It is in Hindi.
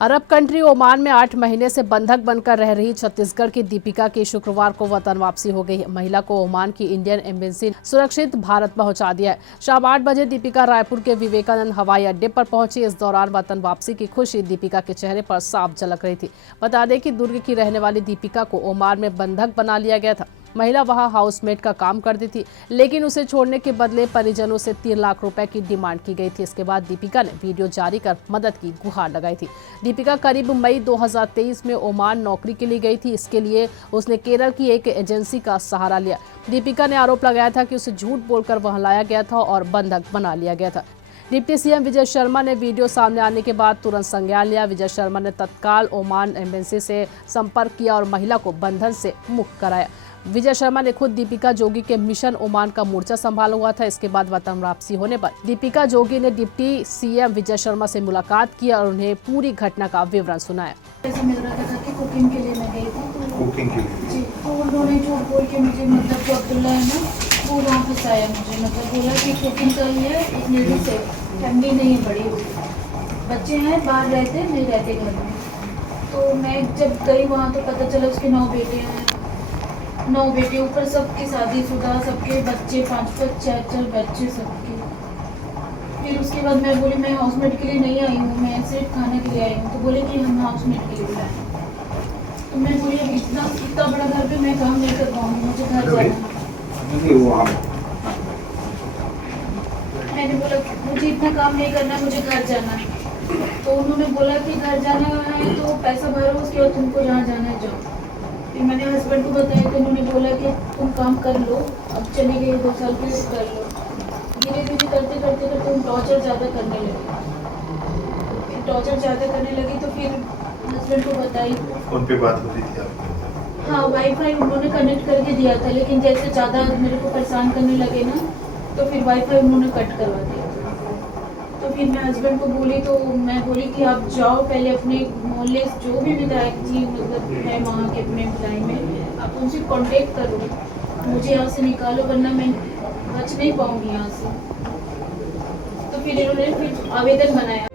अरब कंट्री ओमान में 8 महीने से बंधक बनकर रह रही छत्तीसगढ़ की दीपिका की शुक्रवार को वतन वापसी हो गई। महिला को ओमान की इंडियन एम्बेसी सुरक्षित भारत पहुंचा दिया है। शाम 8 बजे दीपिका रायपुर के विवेकानंद हवाई अड्डे पर पहुंची। इस दौरान वतन वापसी की खुशी दीपिका के चेहरे पर साफ झलक रही थी। बता दें कि दुर्ग की रहने वाली दीपिका को ओमान में बंधक बना लिया गया था। महिला वहां हाउसमेट का काम करती थी, लेकिन उसे छोड़ने के बदले परिजनों से 3 लाख रुपए की डिमांड की गई थी। इसके बाद दीपिका ने वीडियो जारी कर मदद की गुहार लगाई थी। दीपिका करीब मई 2023 में ओमान नौकरी के लिए गई थी। इसके लिए उसने केरल की एक एजेंसी का सहारा लिया। दीपिका ने आरोप लगाया था कि उसे झूठ बोलकर वहां लाया गया था और बंधक बना लिया गया था। डिप्टी सीएम विजय शर्मा ने वीडियो सामने आने के बाद तुरंत संज्ञान लिया। विजय शर्मा ने तत्काल ओमान एम्बेसी से संपर्क किया और महिला को बंधन से मुक्त कराया। विजय शर्मा ने खुद दीपिका जोगी के मिशन ओमान का मोर्चा संभाला हुआ था। इसके बाद वतन वापसी होने पर दीपिका जोगी ने डिप्टी सीएम विजय शर्मा से मुलाकात की और उन्हें पूरी घटना का विवरण सुनाया। ऐसा मिल रहा था कि कुकिंग के लिए मैं गई थी, कुकिंग के लिए जी, तो उन्होंने झूठ बोल के मुझे मतलब जो अब्दुल्ला है ना, वो वहाँ फंसाया मुझे। मतलब बोला कि कुकिंग का ही है, एक लेडीज है, फैमिली नहीं है बड़ी, बच्चे हैं, बाहर रहते नहीं रहते घर में। तो मैं जब गई वहाँ तो पता चला उसके 9 बेटे हैं, 9 बेटे, ऊपर सबकी शादीशुदा, सबके बच्चे, 5-5 4-4 बच्चे सबके। फिर उसके बाद मैं बोली मैं हाउसमेट के लिए नहीं आई हूँ, मैं सिर्फ खाने के लिए आई हूँ। तो बोले कि हम हाउसमेट के लिए बुलाए। तो मैं बोली अब इतना बड़ा घर पे मैं काम नहीं कर पाऊँगी, मुझे घर जाना है। मैंने बोला मुझे इतना काम नहीं करना, मुझे घर जाना है। तो उन्होंने बोला कि घर जाना है तो पैसा भरो, उसके बाद तुमको जहाँ जाना है जाओ। फिर मैंने हस्बैंड को बताया तो उन्होंने बोला कि तुम काम कर लो, अब चली गई 2 साल के लिए कर लो। धीरे धीरे करते करते करते हम टॉर्चर ज़्यादा करने लगे। फिर टॉर्चर ज़्यादा करने लगी तो फिर हस्बैंड को बताई। फोन पे बात होती थी आपकी? हाँ, वाईफाई उन्होंने कनेक्ट करके दिया था, लेकिन जैसे ज़्यादा मेरे को परेशान करने लगे ना, तो फिर वाईफाई उन्होंने कट करवा दिया। तो फिर मैं हस्बैंड को बोली, तो मैं बोली कि आप जाओ पहले अपने मोहल्ले जो भी विधायक जी मतलब है वहाँ के अपने विधायक में, आप उनसे कांटेक्ट करो, मुझे यहाँ से निकालो वरना मैं बच नहीं पाऊँगी यहाँ से। तो फिर इन्होंने फिर आवेदन बनाया।